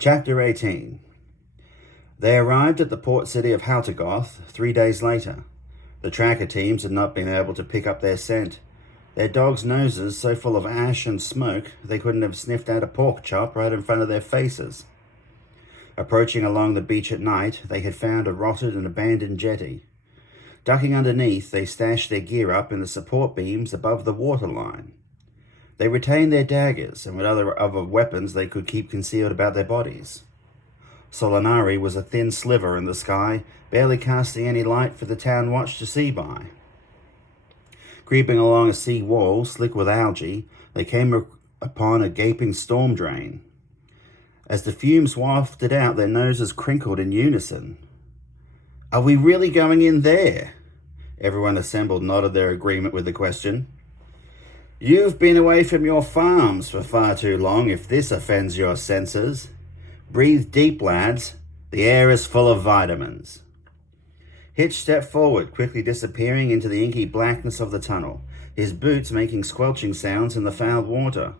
Chapter 18. They arrived at the port city of Haltagoth 3 days later. The tracker teams had not been able to pick up their scent. Their dogs' noses so full of ash and smoke they couldn't have sniffed out a pork chop right in front of their faces. Approaching along the beach at night, they had found a rotted and abandoned jetty. Ducking underneath, they stashed their gear up in the support beams above the waterline. They retained their daggers and other weapons they could keep concealed about their bodies. Solinari was a thin sliver in the sky, barely casting any light for the town watch to see by. Creeping along a sea wall slick with algae, they came upon a gaping storm drain. As the fumes wafted out, their noses crinkled in unison. "Are we really going in there?" Everyone assembled nodded their agreement with the question. "You've been away from your farms for far too long if this offends your senses. Breathe deep, lads. The air is full of vitamins." Hitch stepped forward, quickly disappearing into the inky blackness of the tunnel, his boots making squelching sounds in the foul water.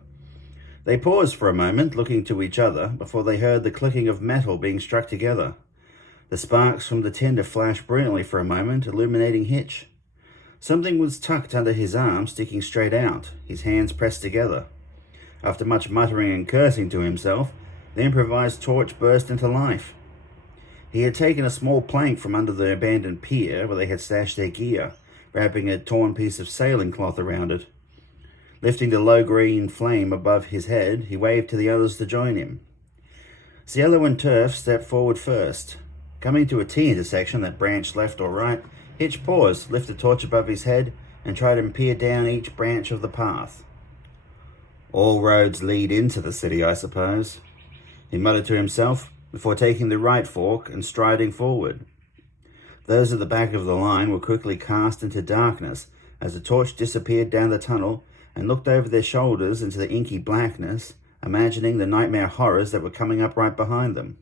They paused for a moment, looking to each other, before they heard the clicking of metal being struck together. The sparks from the tinder flashed brilliantly for a moment, illuminating Hitch. Something was tucked under his arm, sticking straight out, his hands pressed together. After much muttering and cursing to himself, the improvised torch burst into life. He had taken a small plank from under the abandoned pier where they had stashed their gear, wrapping a torn piece of sailing cloth around it. Lifting the low green flame above his head, he waved to the others to join him. Cielo and Turf stepped forward first. Coming to a T-intersection that branched left or right, Hitch paused, lifted the torch above his head, and tried to peer down each branch of the path. "All roads lead into the city, I suppose," he muttered to himself, before taking the right fork and striding forward. Those at the back of the line were quickly cast into darkness as the torch disappeared down the tunnel and looked over their shoulders into the inky blackness, imagining the nightmare horrors that were coming up right behind them.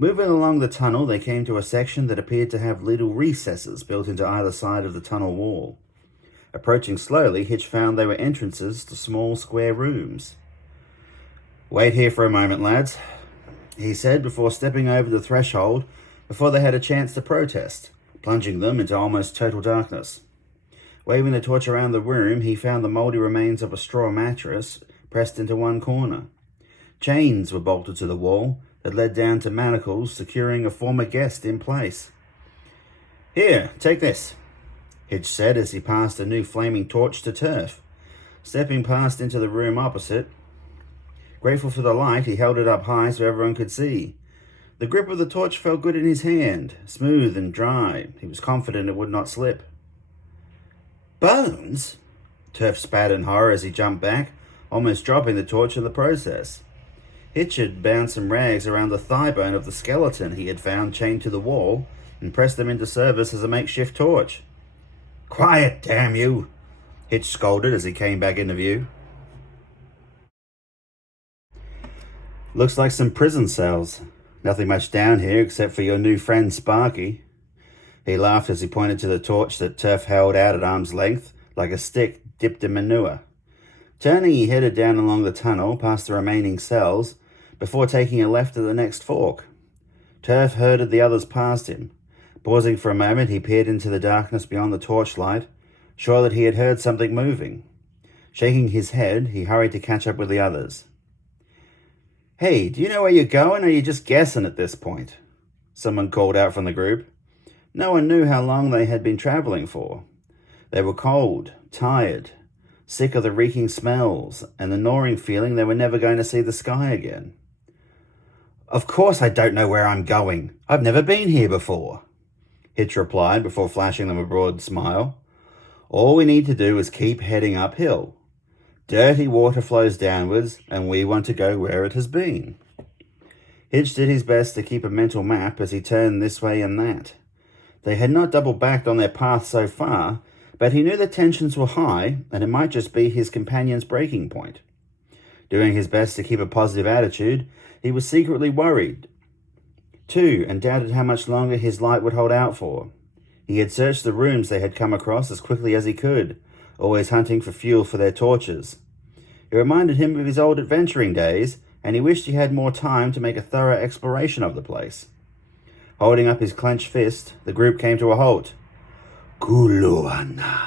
Moving along the tunnel, they came to a section that appeared to have little recesses built into either side of the tunnel wall. Approaching slowly, Hitch found they were entrances to small square rooms. "Wait here for a moment, lads," he said before stepping over the threshold before they had a chance to protest, plunging them into almost total darkness. Waving the torch around the room, he found the mouldy remains of a straw mattress pressed into one corner. Chains were bolted to the wall that led down to manacles securing a former guest in place. "Here, take this," Hitch said as he passed a new flaming torch to Turf. Stepping past into the room opposite, grateful for the light, he held it up high so everyone could see. The grip of the torch felt good in his hand, smooth and dry. He was confident it would not slip. "Bones?" Turf spat in horror as he jumped back, almost dropping the torch in the process. Hitch had bound some rags around the thigh bone of the skeleton he had found chained to the wall and pressed them into service as a makeshift torch. "Quiet, damn you!" Hitch scolded as he came back into view. "Looks like some prison cells. Nothing much down here except for your new friend Sparky." He laughed as he pointed to the torch that Turf held out at arm's length, like a stick dipped in manure. Turning, he headed down along the tunnel, past the remaining cells, before taking a left at the next fork. Turf herded the others past him. Pausing for a moment, he peered into the darkness beyond the torchlight, sure that he had heard something moving. Shaking his head, he hurried to catch up with the others. "Hey, do you know where you're going, or are you just guessing at this point?" someone called out from the group. No one knew how long they had been traveling for. They were cold, tired, sick of the reeking smells, and the gnawing feeling they were never going to see the sky again. "Of course I don't know where I'm going. I've never been here before," Hitch replied before flashing them a broad smile. "All we need to do is keep heading uphill. Dirty water flows downwards, and we want to go where it has been." Hitch did his best to keep a mental map as he turned this way and that. They had not double-backed on their path so far, but he knew the tensions were high, and it might just be his companion's breaking point. Doing his best to keep a positive attitude, he was secretly worried, too, and doubted how much longer his light would hold out for. He had searched the rooms they had come across as quickly as he could, always hunting for fuel for their torches. It reminded him of his old adventuring days, and he wished he had more time to make a thorough exploration of the place. Holding up his clenched fist, the group came to a halt. Kuluana.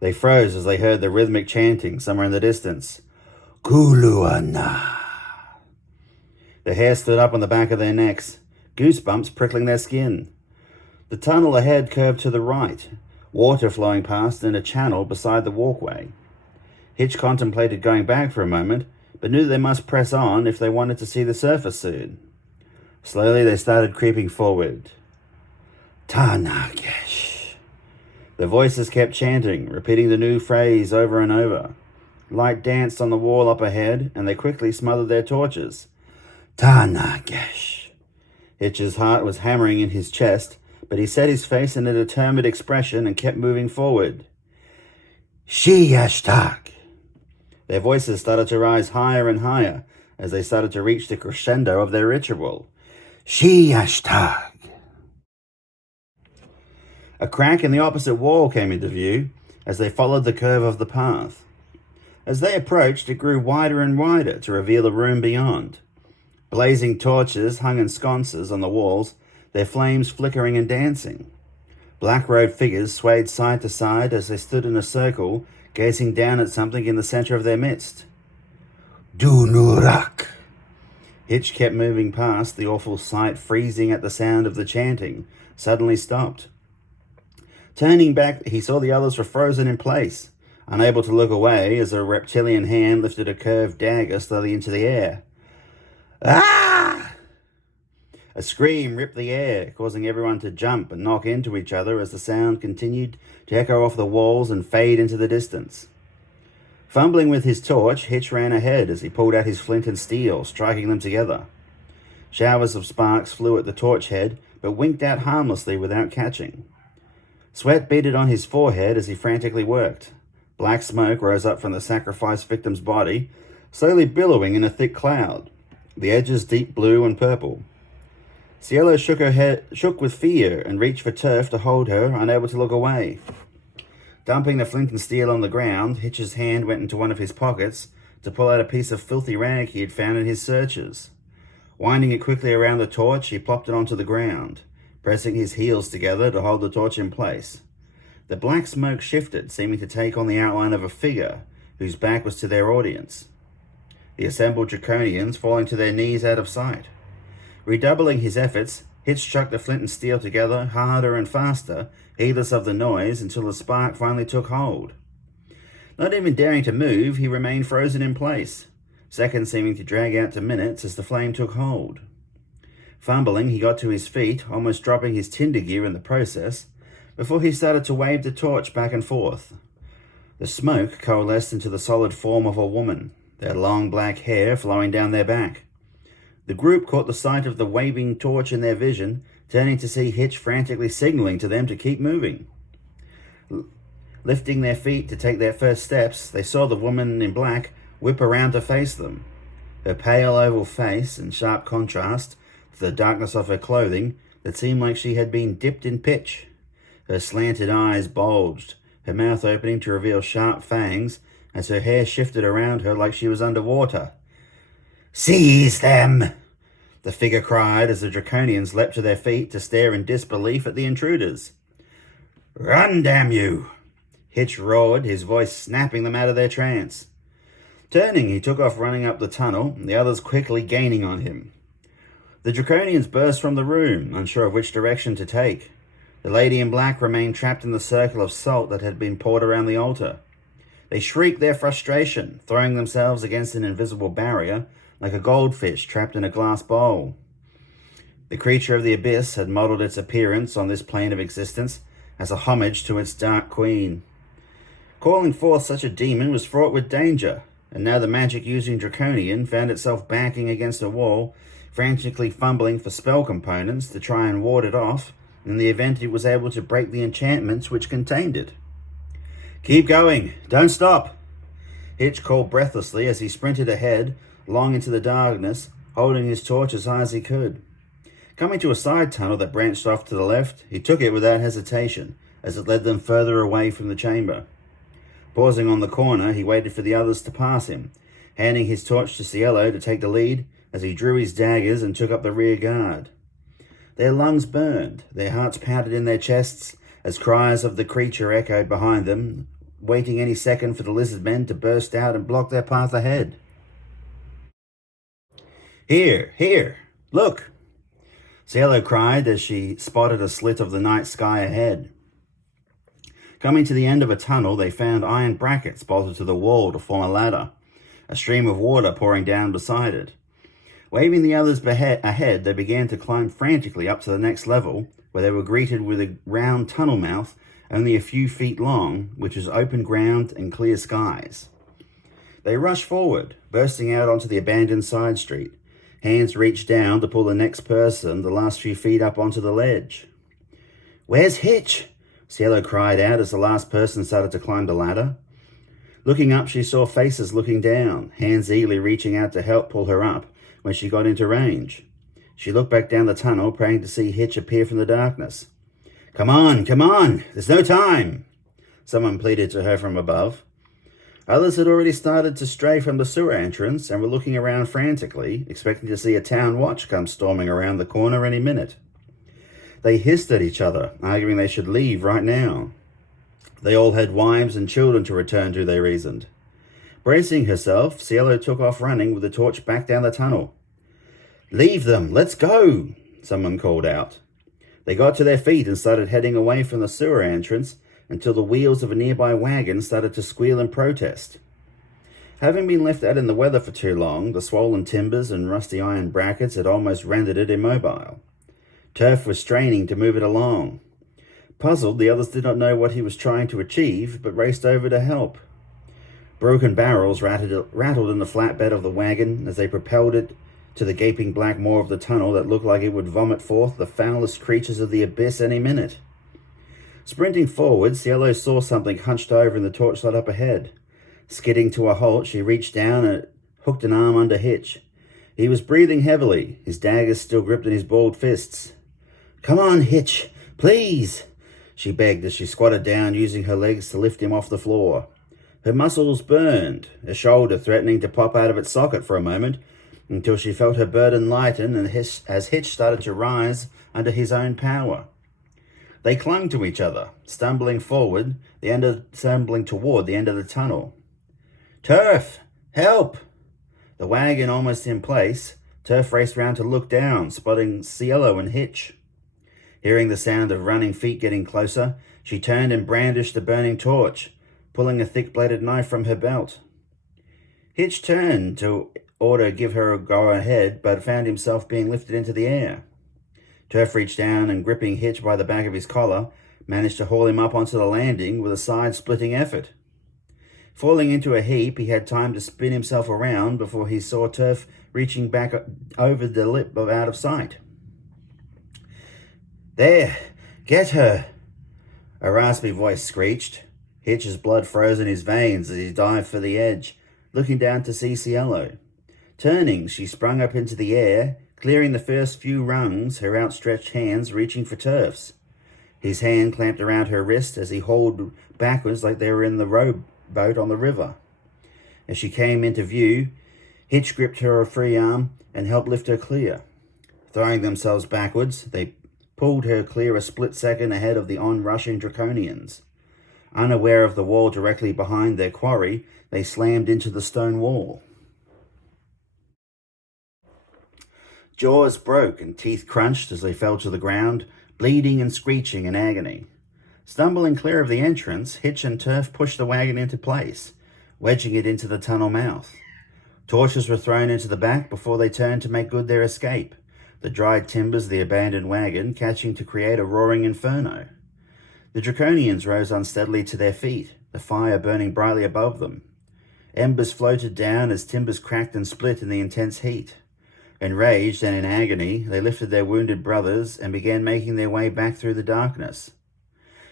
They froze as they heard the rhythmic chanting somewhere in the distance. Kuluana. Their hair stood up on the back of their necks, goosebumps prickling their skin. The tunnel ahead curved to the right, water flowing past in a channel beside the walkway. Hitch contemplated going back for a moment, but knew they must press on if they wanted to see the surface soon. Slowly they started creeping forward. Tanagesh. The voices kept chanting, repeating the new phrase over and over. Light danced on the wall up ahead, and they quickly smothered their torches. Tanagesh. Hitch's heart was hammering in his chest, but he set his face in a determined expression and kept moving forward. Shiyashtag. Their voices started to rise higher and higher as they started to reach the crescendo of their ritual. Shiyashtag. A crack in the opposite wall came into view as they followed the curve of the path. As they approached, it grew wider and wider to reveal a room beyond. Blazing torches hung in sconces on the walls, their flames flickering and dancing. Black-robed figures swayed side to side as they stood in a circle, gazing down at something in the center of their midst. Dunurak. Hitch kept moving past the awful sight, freezing at the sound of the chanting, suddenly stopped. Turning back, he saw the others were frozen in place, unable to look away as a reptilian hand lifted a curved dagger slowly into the air. Ah! A scream ripped the air, causing everyone to jump and knock into each other as the sound continued to echo off the walls and fade into the distance. Fumbling with his torch, Hitch ran ahead as he pulled out his flint and steel, striking them together. Showers of sparks flew at the torch head, but winked out harmlessly without catching. Sweat beaded on his forehead as he frantically worked. Black smoke rose up from the sacrificed victim's body, slowly billowing in a thick cloud, the edges deep blue and purple. Cielo shook with fear and reached for turf to hold her, unable to look away. Dumping the flint and steel on the ground, Hitch's hand went into one of his pockets to pull out a piece of filthy rag he had found in his searches. Winding it quickly around the torch, he plopped it onto the ground, pressing his heels together to hold the torch in place. The black smoke shifted, seeming to take on the outline of a figure whose back was to their audience. The assembled Draconians falling to their knees out of sight. Redoubling his efforts, Hitch chucked the flint and steel together harder and faster, heedless of the noise, until the spark finally took hold. Not even daring to move, he remained frozen in place, seconds seeming to drag out to minutes as the flame took hold. Fumbling, he got to his feet, almost dropping his tinder gear in the process, before he started to wave the torch back and forth. The smoke coalesced into the solid form of a woman, their long black hair flowing down their back. The group caught the sight of the waving torch in their vision, turning to see Hitch frantically signaling to them to keep moving. Lifting their feet to take their first steps, they saw the woman in black whip around to face them. Her pale oval face, in sharp contrast to the darkness of her clothing that seemed like she had been dipped in pitch. Her slanted eyes bulged, her mouth opening to reveal sharp fangs as her hair shifted around her like she was underwater. "Seize them!" the figure cried as the Draconians leapt to their feet to stare in disbelief at the intruders. "Run, damn you!" Hitch roared, his voice snapping them out of their trance. Turning, he took off running up the tunnel, the others quickly gaining on him. The Draconians burst from the room, unsure of which direction to take. The lady in black remained trapped in the circle of salt that had been poured around the altar. They shrieked their frustration, throwing themselves against an invisible barrier, like a goldfish trapped in a glass bowl. The creature of the abyss had modelled its appearance on this plane of existence as a homage to its dark queen. Calling forth such a demon was fraught with danger, and now the magic-using Draconian found itself backing against a wall, frantically fumbling for spell components to try and ward it off in the event it was able to break the enchantments which contained it. "Keep going! Don't stop!" Hitch called breathlessly as he sprinted ahead, long into the darkness, holding his torch as high as he could. Coming to a side tunnel that branched off to the left, he took it without hesitation, as it led them further away from the chamber. Pausing on the corner, he waited for the others to pass him, handing his torch to Cielo to take the lead as he drew his daggers and took up the rear guard. Their lungs burned, their hearts pounded in their chests as cries of the creature echoed behind them, waiting any second for the lizard men to burst out and block their path ahead. Here, look! Cielo cried as she spotted a slit of the night sky ahead. Coming to the end of a tunnel, they found iron brackets bolted to the wall to form a ladder, a stream of water pouring down beside it. Waving the others ahead, they began to climb frantically up to the next level, where they were greeted with a round tunnel mouth only a few feet long, which was open ground and clear skies. They rushed forward, bursting out onto the abandoned side street. Hands reached down to pull the next person the last few feet up onto the ledge. "Where's Hitch?" Cielo cried out as the last person started to climb the ladder. Looking up, she saw faces looking down, hands eagerly reaching out to help pull her up when she got into range. She looked back down the tunnel, praying to see Hitch appear from the darkness. Come on, there's no time," someone pleaded to her from above. Others had already started to stray from the sewer entrance and were looking around frantically, expecting to see a town watch come storming around the corner any minute. They hissed at each other, arguing they should leave right now. They all had wives and children to return to, they reasoned. Bracing herself, Cielo took off running with the torch back down the tunnel. "Leave them, let's go," someone called out. They got to their feet and started heading away from the sewer entrance until the wheels of a nearby wagon started to squeal in protest. Having been left out in the weather for too long, the swollen timbers and rusty iron brackets had almost rendered it immobile. Turf was straining to move it along. Puzzled, the others did not know what he was trying to achieve, but raced over to help. Broken barrels rattled in the flatbed of the wagon as they propelled it to the gaping black maw of the tunnel that looked like it would vomit forth the foulest creatures of the abyss any minute. Sprinting forward, Cielo saw something hunched over in the torchlight up ahead. Skidding to a halt, she reached down and hooked an arm under Hitch. He was breathing heavily, his daggers still gripped in his balled fists. "Come on, Hitch, please," she begged as she squatted down, using her legs to lift him off the floor. Her muscles burned, a shoulder threatening to pop out of its socket for a moment, until she felt her burden lighten and as Hitch started to rise under his own power. They clung to each other, stumbling toward the end of the tunnel. "Turf, help!" The wagon almost in place, Turf raced round to look down, spotting Cielo and Hitch. Hearing the sound of running feet getting closer, she turned and brandished the burning torch, pulling a thick-bladed knife from her belt. Hitch turned to give her a go ahead, but found himself being lifted into the air. Turf reached down and, gripping Hitch by the back of his collar, managed to haul him up onto the landing with a side-splitting effort. Falling into a heap, he had time to spin himself around before he saw Turf reaching back over the lip out of sight. "There, get her," a raspy voice screeched. Hitch's blood froze in his veins as he dived for the edge, looking down to see Cielo. Turning, she sprung up into the air, clearing the first few rungs, her outstretched hands reaching for Turf's. His hand clamped around her wrist as he hauled backwards like they were in the rowboat on the river. As she came into view, Hitch gripped her free arm and helped lift her clear. Throwing themselves backwards, they pulled her clear a split second ahead of the on-rushing Draconians. Unaware of the wall directly behind their quarry, they slammed into the stone wall. Jaws broke and teeth crunched as they fell to the ground, bleeding and screeching in agony. Stumbling clear of the entrance, Hitch and Turf pushed the wagon into place, wedging it into the tunnel mouth. Torches were thrown into the back before they turned to make good their escape, the dried timbers of the abandoned wagon catching to create a roaring inferno. The Draconians rose unsteadily to their feet, the fire burning brightly above them. Embers floated down as timbers cracked and split in the intense heat. Enraged and in agony, they lifted their wounded brothers and began making their way back through the darkness.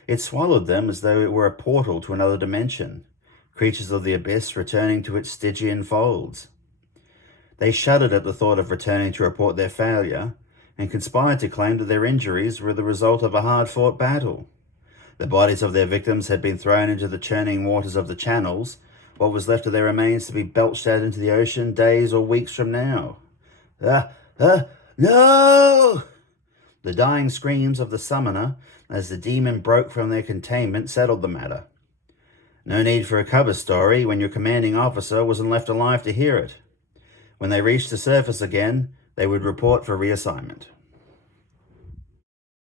It swallowed them as though it were a portal to another dimension, creatures of the abyss returning to its Stygian folds. They shuddered at the thought of returning to report their failure, and conspired to claim that their injuries were the result of a hard-fought battle. The bodies of their victims had been thrown into the churning waters of the channels, what was left of their remains to be belched out into the ocean days or weeks from now. No! The dying screams of the summoner as the demon broke from their containment settled the matter. No need for a cover story when your commanding officer wasn't left alive to hear it. When they reached the surface again, they would report for reassignment.